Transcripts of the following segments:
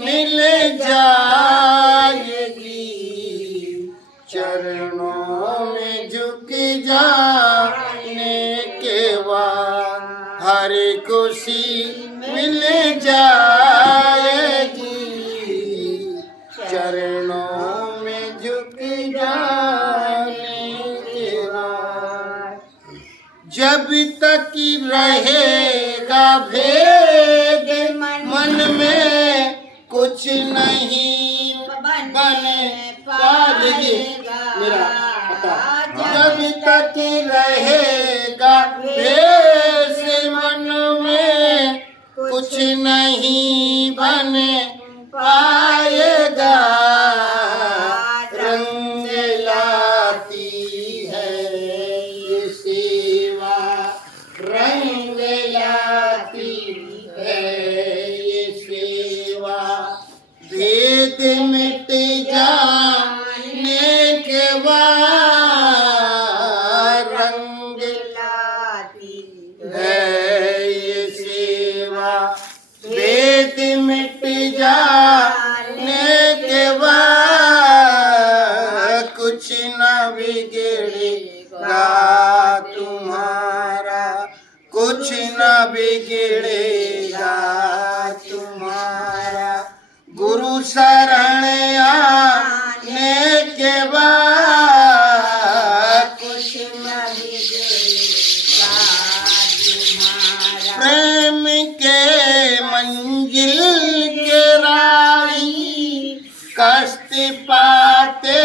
मिल जाएगी, चरणों में झुक जाने के बाद हर खुशी मिल जाएगी, चरणों में झुक जाने के बाद। जब तक रहेगा भेद मन में कुछ नहीं बन पाएगा, मेरा पता। जब तक रहेगा भेद मन में कुछ नहीं बन पाएगा, रंग लाती है ये सेवा, रंग लाती है ये सेवा, भेद मिट जाने के बाद रंग लाती है ये सेवा, भेद मिट जाने के बाद कुछ न बिगड़ेगा तुम्हारा, कुछ न बिगड़ेगा तुम्हारा, गुरु शरण आने के बाद कुछ न बिगड़ेगा तुम्हारा। प्रेम के मंजिल के राही कष्ट पाते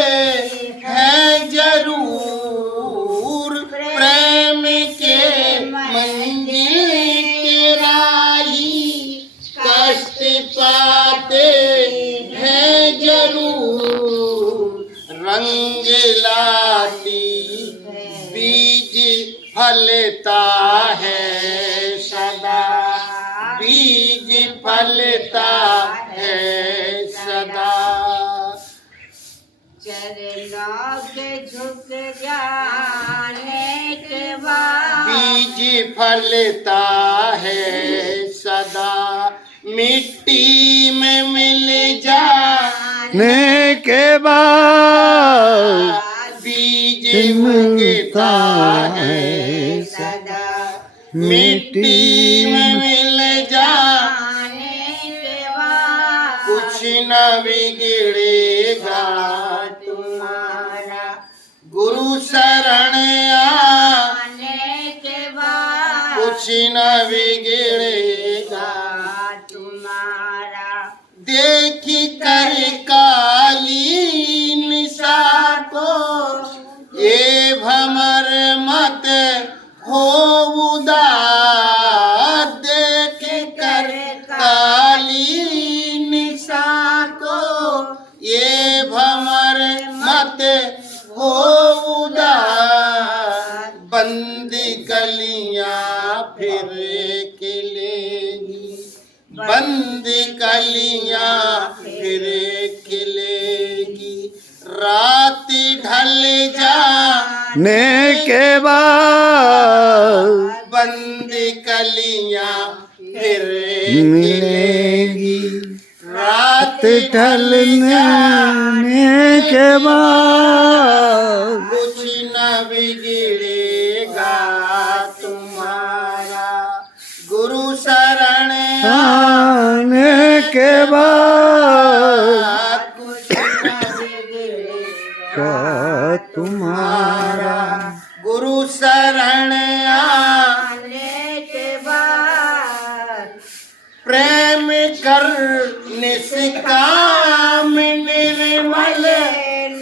हैं जरूर, प्रेम के मंजिल के राही कष्ट पाते हैं जरूर, रंग लाती बीज फलता है सदा, बीज फलता है सदा, चरणों के झुक जाने के बाद बीज फलता है सदा, मिट्टी में मिल जाने के बाद बीज उगता है सदा, मिट्टी में मिल जाने के बाद कुछ न बिगड़ेगा तुम्हारा, गुरु शरण आने के बाद कुछ न बिगड़ेगा तुम्हारा। देखी कर काली निशा को ये भमर मत हो उदार, देख कर काली निशा को ये भमर मत हो उदार, बंद कलियां फिर खिलेगी, बंद कलियां फिर खिलेगी, रात ढल जाने के बाद बंद कलियां फिर मिलेगी, रात ढलने के बाद कुछ न बिगड़ेगा तुम्हारा, गुरु शरण आने के बाद कुछ न बिगड़ेगा तुम्हारा, गुरु शरण आने के बाद प्रेम कर निष्काम निर्मल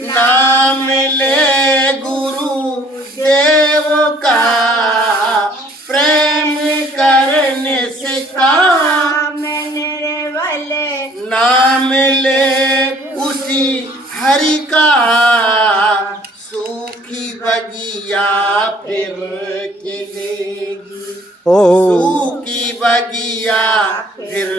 नाम ले गुरु देव का, प्रेम कर निष्काम निर्मल नाम ले उसी हरि का, सूखी बगिया फिर खिलेगी, सूखी बगिया फिर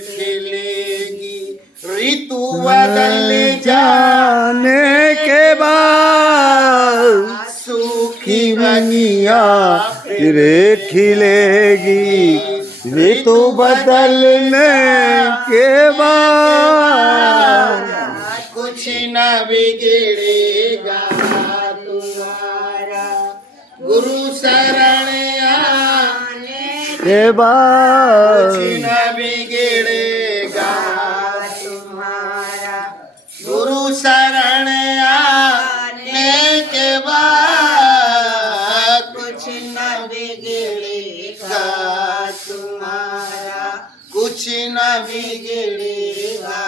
खिलेगी, ऋतु बदल जाने के बाद सूखी बगिया फिर खिलेगी, ऋतु बदलने के बाद के बाद कुछ न बिगड़ेगा तुम्हारा गुरु शरण आने के बाद कुछ न बिगड़ेगा तुम्हारा कुछ न बिगड़ेगा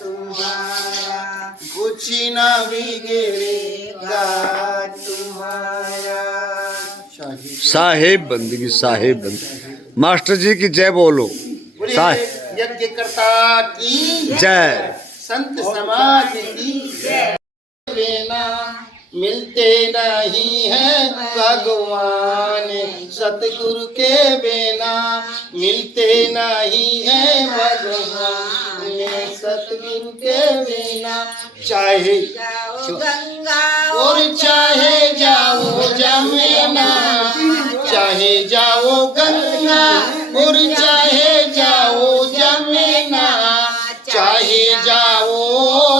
तुम्हारा कुछ न बिगड़ेगा तुम्हारा। साहेब बंदगी साहेब बंदगी। मास्टर जी की जय बोलो। बोलिए साहेब यज्ञकर्ता की जय। संत समाज की जय। बिना मिलते नहीं है भगवान, सतगुरु के बिना मिलते नहीं है भगवान, सतगुरु के बिना चाहे जाओ गंगा और चाहे जाओ जमुना, चाहे जाओ गंगा और चाहे जाओ जमुना, चाहे जाओ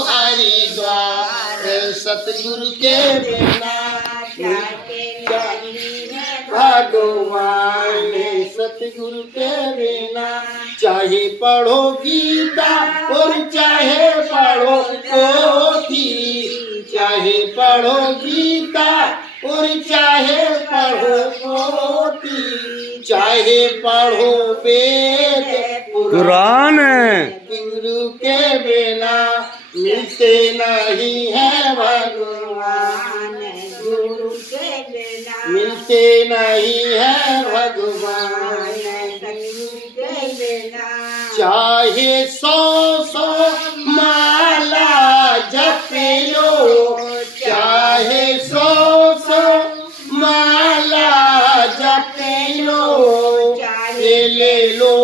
हरिद्वार, सतगुरु के बिना भगवान, सतगुरु के बिना चाहे पढ़ो गीता और चाहे पढ़ो पोथी, चाहे पढ़ो गीता और चाहे पढ़ो पोथी, चाहे पढ़ो वेद कुरान गुरु के बिना मिलते नहीं है भगवान, गुरु के बिना मिलते नहीं है भगवान। गुरु के बिना चाहे 100 माला जप लो, चाहे 100 माला जप लो, ले लो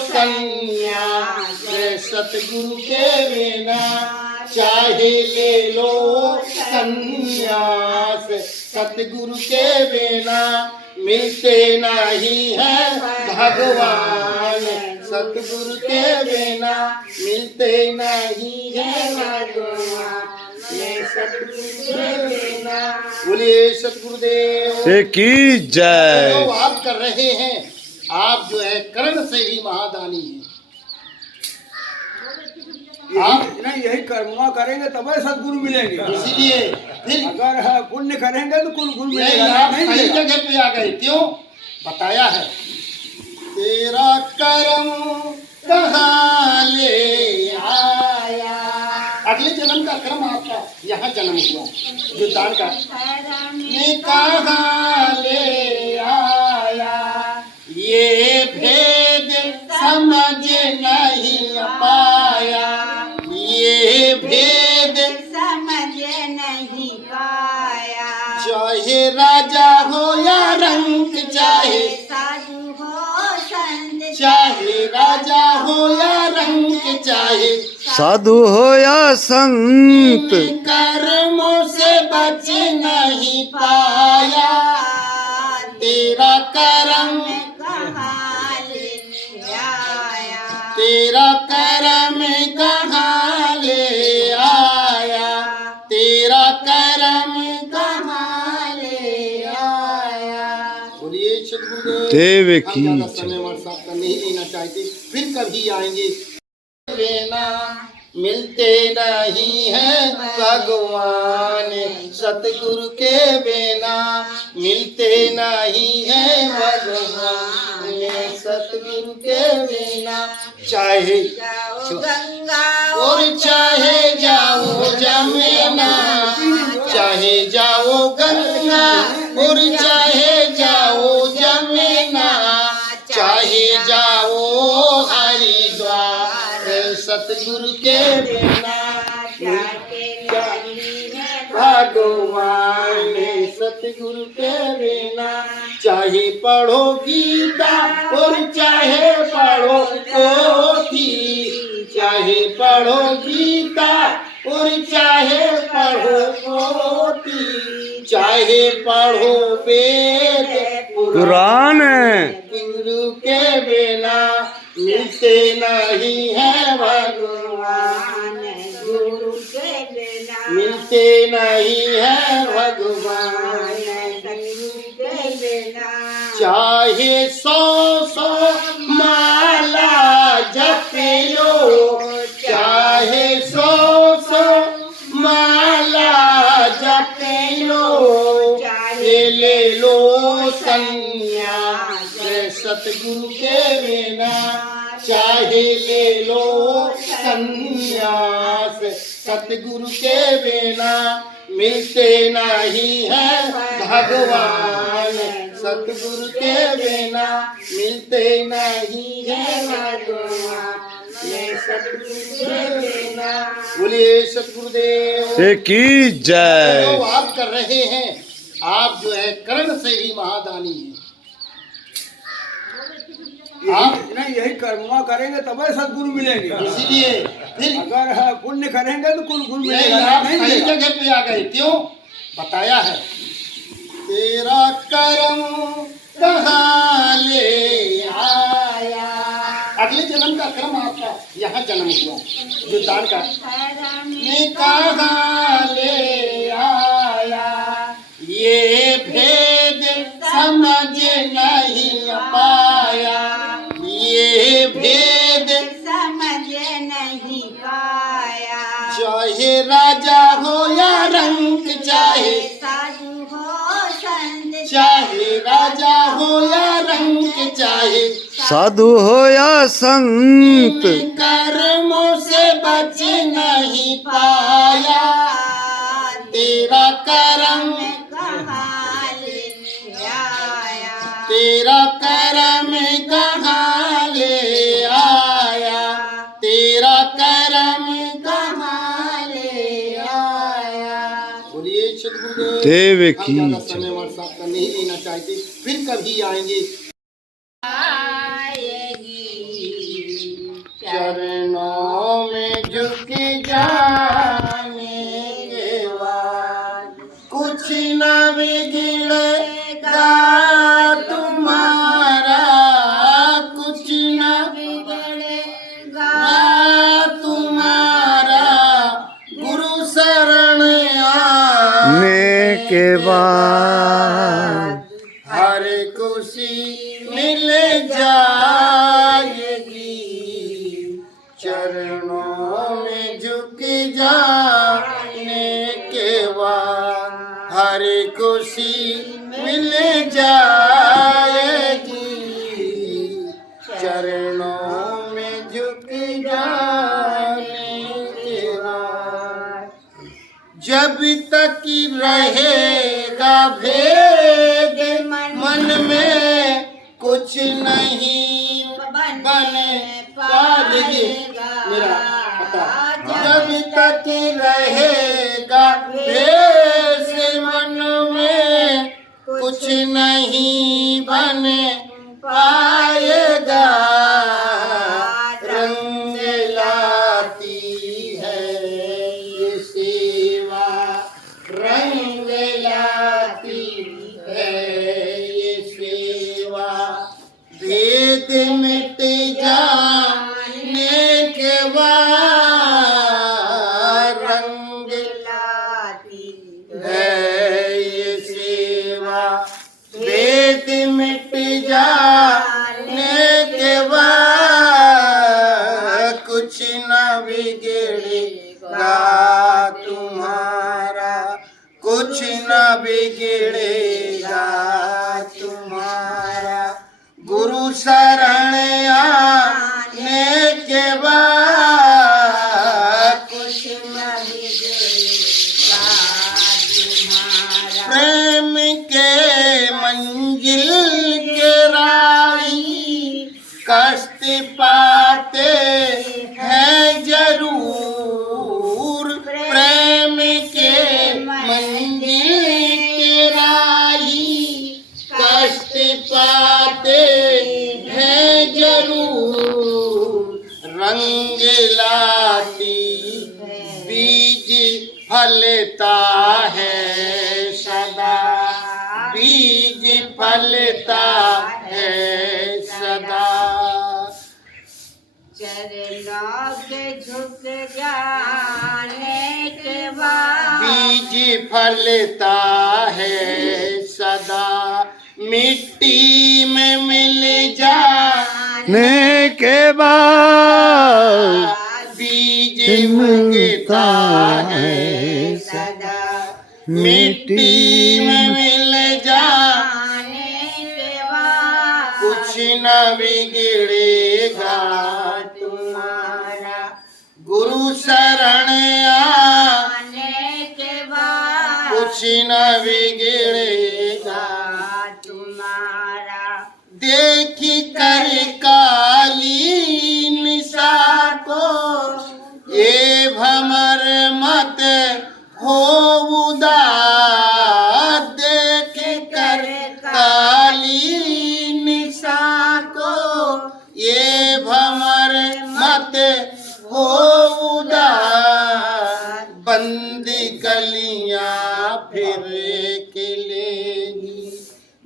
संन्यास, सतगुरु के बिना चाहे ले लो संन्यास, सतगुरु के बिना मिलते नहीं है भगवान, सतगुरु के बिना मिलते नहीं है भगवान, सतगुरु के बिना। बोलिए सतगुरुदेव से की जय। जो आप कर रहे हैं, आप जो है कर्ण से ही महादानी हैं। आप नहीं यही कर्मा करेंगे तब सदगुरु मिलेंगे। इसीलिए फिर अगर पुण्य करेंगे तो कुल गुरु नहीं, मिलेगा। आप नहीं सही मिलेगा। जगह पे आ गए। क्यों बताया है, तेरा कर्म कहाँ ले आया, अगले जन्म का कर्म आपका यहाँ जन्म हुआ, जो दान का ये कहाँ ले आया, ये भेद समझ नहीं पाया, ये भेद समझ नहीं पाया, चाहे राजा हो या रंक, चाहे साधु हो संत, चाहे राजा हो या रंक, चाहे साधु हो या संत, इन कर्मों से बच नहीं पाया, तेरा कर्म कहाँ ले आया, तेरा कर्म कहाँ ले आया, तेरा कर्म कहाँ ले आया। बोलिए सतगुरुदेव। देव हम की ज्यादा समय वर्षा का नहीं लेना चाहते, फिर कभी आएंगे। बिना मिलते नहीं है भगवान, सतगुरु के बिना मिलते नहीं है भगवान, सतगुरु के बिना चाहे जाओ गंगा और चाहे जाओ जमुना, चाहे जाओ गंगा और चाहे जाओ जमुना, चाहे जाओ हरिद्वार, सतगुरु के बिना भगवान, सतगुरु के बिना चाहे पढ़ो गीता और चाहे पढ़ो पोथी, चाहे पढ़ो गीता और चाहे पढ़ो पोथी, चाहे पढ़ो वेद कुरान गुरु के बिना मिलते नहीं है भगवान, गुरु के बिना मिलते नहीं है भगवान। गुरु के बिना चाहे 100 संन्यास सतगुरु के बिना मिलते नहीं है भगवान सतगुरु के बिना मिलते नहीं है भगवान सतगुरु के बिना बोलिए सतगुरुदेव से की जय। जो आप कर रहे हैं आप जो है कर्ण से ही महादानी हैं आप नहीं यही कर्म करेंगे तब सदगुरु मिलेंगे। इसीलिए फिर अगर पुण्य करेंगे तो कुल गुरु नहीं मिलेगा आप नहीं सही मिलेगा। जगह पे आ गए क्यों बताया है तेरा कर्म कहाँ ले आया अगले जन्म का कर्म आपका यहाँ जन्म हुआ जो दान का ये कहाँ ले आया ये भेद समझ नहीं पाया ये भेद समझ नहीं पाया चाहे राजा हो या रंक चाहे साधु हो संत चाहे राजा हो या रंक चाहे साधु हो या संत कर्मों से बच नहीं पाया तेरा कर्म कहाँ ले आया तेरा कर्म कहाँ ले आया तेरा कर्म कहाँ ले आया बोलिए सतगुरुदेव देव हम की ज्यादा जय। समय हमारे साथ का नहीं लेना चाहते फिर कभी आएंगे आएगी चरणों में झुक जाने के बाद कुछ न बिगड़ेगा तुम्हारा कुछ न बिगड़ेगा तुम्हारा गुरु शरण ने के बाद हर खुशी मिल जाएगी चरणों में झुक जाने के बाद हर खुशी मिल जाएगी चरणों में झुक जाने के बाद जब तक रहेगा भेद मन में कुछ नहीं बन पाएगा मेरा पता जब तक रहेगा भेद मन में कुछ नहीं बन पाएगा रंग लाती है ये सेवा रंग लाती है ये सेवा भेद मिट जाने के बाद रंग लाती है ये सेवा भेद मिट जाने के बाद कुछ न बिगड़ेगा तुम्हारा कुछ न बिगड़ेगा तुम्हारा गुरु शरण आने के बाद कुछ न बिगड़ेगा तुम्हारा प्रेम के मंजिल के राही कष्ट पाते हैं जरूर प्रेम के मंजिल के राही कष्ट पाते हैं जरूर रंग लाती बीज फलता है सदा बीज फलता है सदा चरणों के झुक जाने के बाद बीज फलता है सदा मिट्टी में मिल जाने ने के बाद बीज मिलता उगता है है सदा मिट्टी में मिल जाने के बाद कुछ न बिगड़ेगा तुम्हारा गुरु गुरु शरण आने के बाद कुछ न बिगड़ेगा। तुम्हारा देखी कर काली निशा को ये भमर मत हो उदास। देख कर काली निशा को ये भमर मत हो उदास। बंद कलियां फिर खिलेगी,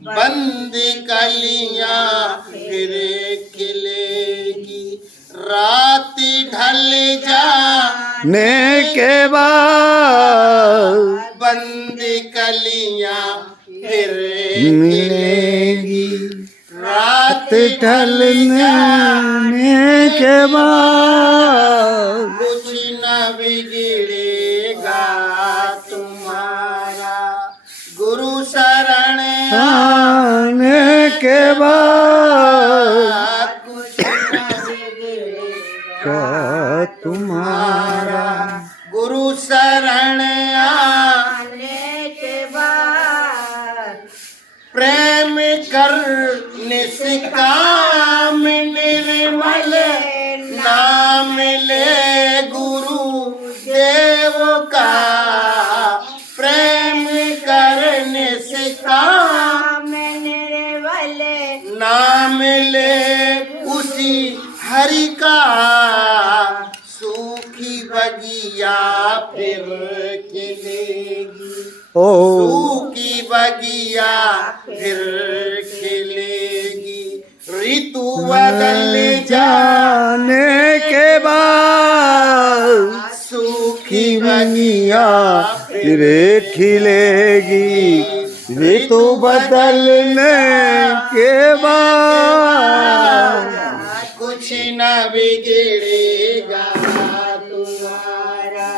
बंद कलियां फिर खिलेगी। रात ढल ने के बाद बंद कलियां फिर मिलेगी। रात ढलने के बाद कुछ न बिगड़ेगा तुम्हारा। गुरु शरण आने के बाद कुछ न बिगड़ेगा तुम्हारा। गुरु शरण आने के बाद प्रेम कर निष्काम निर्मल नाम ले गुरु देव का। प्रेम कर निष्काम वाले नाम ले उसी हरि का। सूखी बगिया फिर खिलेगी, ओ सूखी बगिया फिर खिलेगी। ऋतु बदल जाने के बाद सूखी बगिया फिर खिलेगी। ऋतु बदलने के बाद कुछ न बिगड़ेगा तुम्हारा।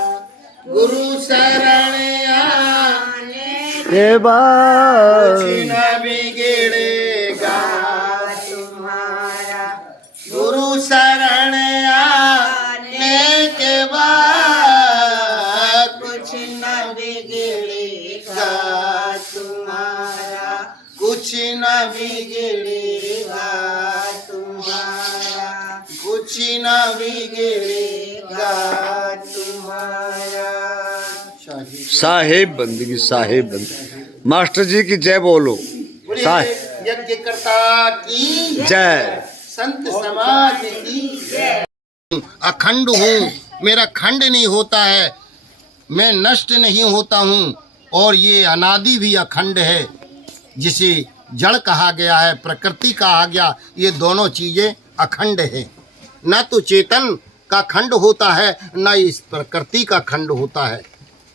गुरु शरण आने के बाद कुछ न बिगड़ेगा तुम्हारा। गुरु शरण आने के बाद कुछ न बिगड़ेगा तुम्हारा। कुछ न बिगड़ेगा तुम्हारा। कुछ न बिगड़ेगा तुम्हारा। साहेब बंदगी, साहेब बंदगी। मास्टर जी की जय बोलो। साहेब यज्ञकर्ता की जय। संत समाज की जय। अखंड हूँ, मेरा खंड नहीं होता है, मैं नष्ट नहीं होता हूँ। और ये अनादि भी अखंड है, जिसे जड़ कहा गया है, प्रकृति कहा गया। ये दोनों चीज़ें अखंड है। न तो चेतन का खंड होता है, न इस प्रकृति का खंड होता है।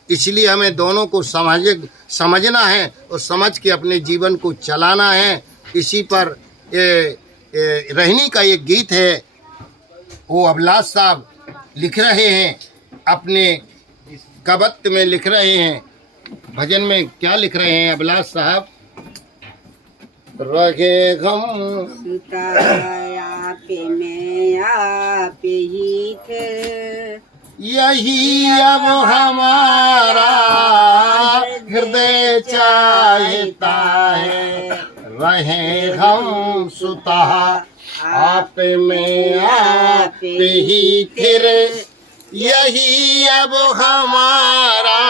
इसलिए हमें दोनों को समझना है और समझ के अपने जीवन को चलाना है। इसी पर रहनी का एक गीत है, वो अभिलाष साहब लिख रहे हैं, अपने कवत्त में लिख रहे हैं। भजन में क्या लिख रहे हैं अभिलाष साहब? रहे गम आप में आप ही थे, यही अब हमारा हृदय चाहता है। रहे हम सुता आप में आप ही फिर, यही अब हमारा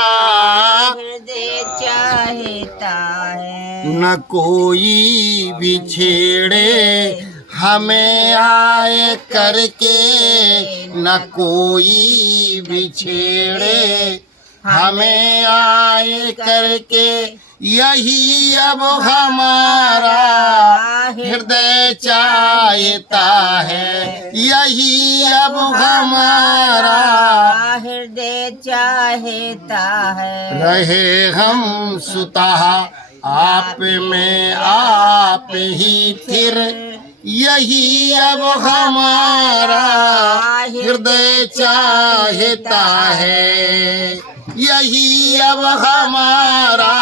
हृदय चाहता है। न कोई बिछेड़े हमें आए करके, न कोई बिछेड़े हमें आए करके। यही अब हमारा हृदय चाहता है। यही अब हमारा हृदय चाहता है। रहे हम सुता आप में आप ही फिर, यही अब हमारा हृदय चाहता है। यही अब हमारा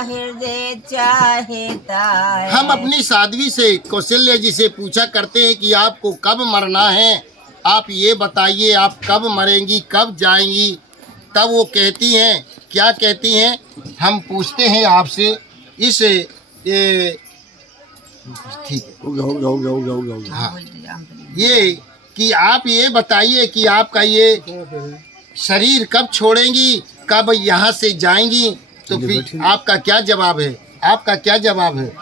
हृदय चाहता है। हम अपनी साध्वी से, कौशल्या जी से पूछा करते हैं कि आपको कब मरना है। आप ये बताइए आप कब मरेंगी, कब जाएंगी। तब वो कहती हैं, क्या कहती हैं, हम पूछते हैं आपसे इस ये ठीक है हाँ, ये कि आप ये बताइए कि आपका ये शरीर कब छोड़ेंगी, कब यहाँ से जाएंगी। तो फिर आपका क्या जवाब है, आपका क्या जवाब है?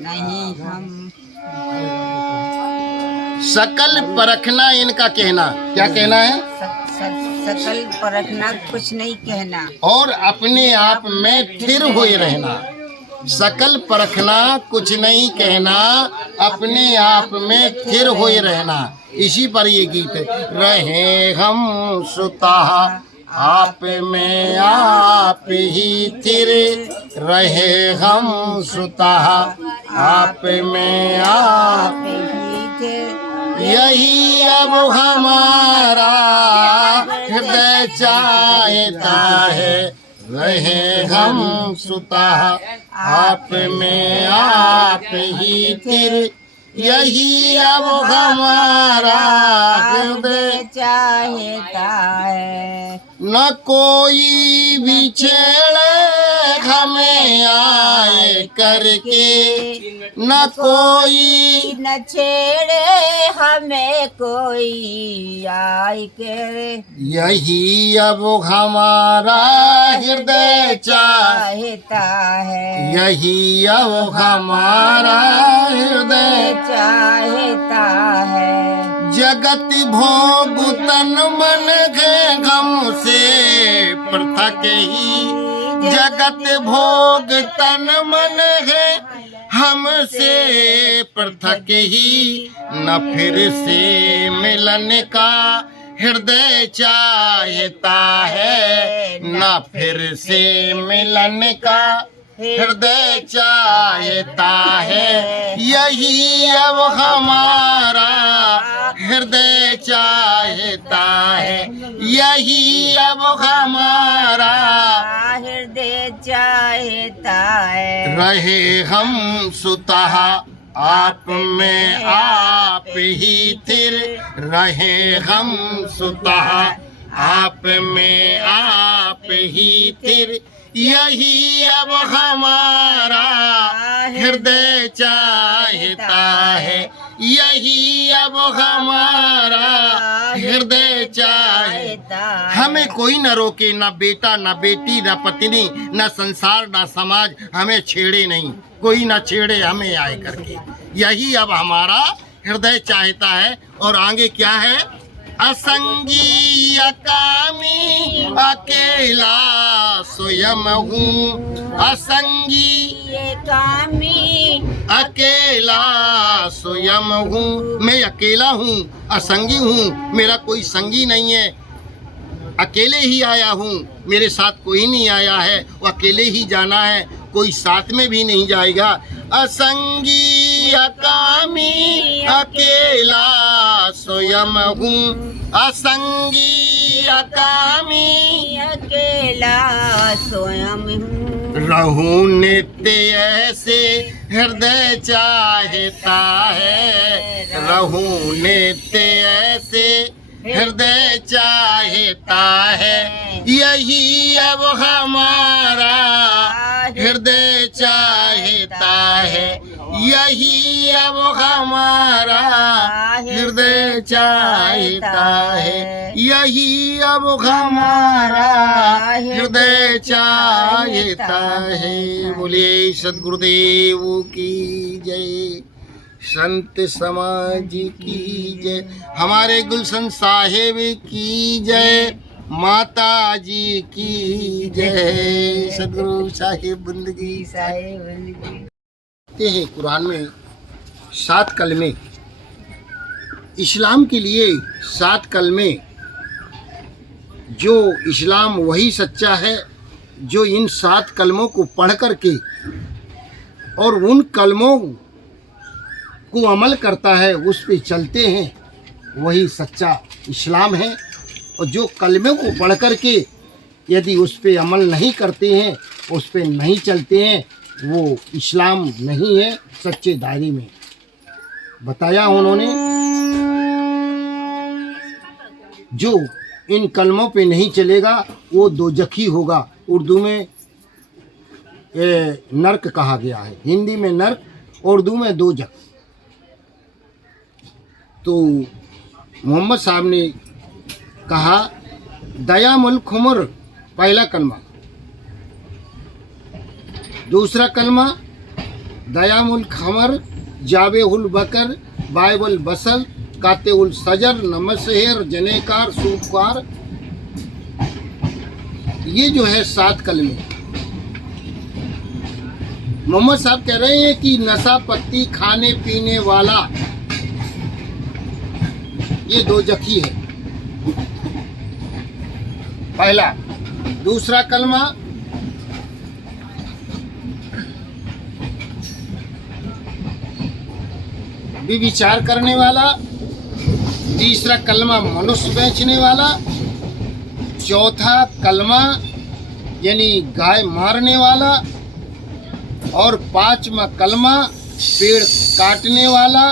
नहीं हम सकल परखना इनका कहना, क्या कहना है? सकल परखना कुछ नहीं कहना, और अपने आप में स्थिर हुए रहना। सकल परखना कुछ नहीं कहना, अपने आप में स्थिर हुए रहना। इसी पर ये गीत है। रहे हम सुता आप में आप ही स्थिर, रहे हम सुता आप में आप यही अब हमारा हृदय चाहता है। रहे हम सुता आप में आप ही स्थिर, यही अब हमारा हृदय चाहता है। न कोई भी छेड़े हमें आए करके, न कोई न छेड़े हमें कोई आए के, यही अब हमारा हृदय चाहता है। यही अब हमारा हृदय चाहता है। जगत भोग तन मन है गम से पृथक ही, जगत भोग तन मन है हमसे पृथक ही। न फिर से मिलन का हृदय चाहता है, न फिर से मिलन का हृदय चाहता है। यही अब हमारा हृदय चाहता है, यही अब हमारा हृदय चाहता है। रहे हम सुता आप में आप ही स्थिर, रहे हम सुता आप में आप ही स्थिर, यही अब हमारा हृदय चाहता है। यही अब हमारा हृदय चाहता है। हमें कोई न रोके, न बेटा न बेटी न पत्नी न संसार न समाज हमें छेड़े नहीं, कोई न छेड़े हमें आए करके। यही अब हमारा हृदय चाहता है। और आगे क्या है? असंगी अकामी अकेला स्वयं हूँ, असंगी कामी अकेला स्वयं हूँ। मैं अकेला हूँ, असंगी हूँ, मेरा कोई संगी नहीं है। अकेले ही आया हूँ, मेरे साथ कोई नहीं आया है, वो अकेले ही जाना है, कोई साथ में भी नहीं जाएगा। असंगी अकामी अकेला स्वयं हूँ, असंगी अकामी अकेला स्वयं हूँ। रहूं नित्य ऐसे हृदय चाहता है, रहूं नित्य ऐसे हृदय चाहता है। यही अब हमारा हृदय चाहता है, यही अब हमारा हृदय चाहता है, यही अब हमारा हृदय चाहता है। बोलिए सद्गुरुदेव की जय, संत समाज की जय, हमारे गुलशन साहेब की जय, माता जी की जय, सदगुरु साहिब बंदगी कहते हैं कुरान में 7 कलमे, इस्लाम के लिए 7 कलमे। जो इस्लाम वही सच्चा है जो इन 7 कलमों को पढ़ करके और उन कलमों को अमल करता है, उस पे चलते हैं, वही सच्चा इस्लाम है। और जो कलमे को पढ़ करके यदि उस पे अमल नहीं करते हैं, उस पे नहीं चलते हैं, वो इस्लाम नहीं है, सच्चे दायरे में बताया उन्होंने। जो इन कलमों पे नहीं चलेगा वो दोजखी होगा। उर्दू में नर्क कहा गया है, हिंदी में नर्क, उर्दू में दोजख। तो मोहम्मद साहब ने कहा दयामुल खुमर पहला कलमा, दूसरा कलमा दयामुल खमर जाबेहुल बकर बाइबल बसल कातेउल सजर नमसहेर जनेकार सूफकार। ये जो है 7 कलमे मोहम्मद साहब कह रहे हैं कि नशा पत्ती खाने पीने वाला ये दोजखी है, पहला। दूसरा कलमा विचार करने वाला, तीसरा कलमा मनुष्य बेचने वाला, चौथा कलमा यानी गाय मारने वाला, और 5वां कलमा पेड़ काटने वाला,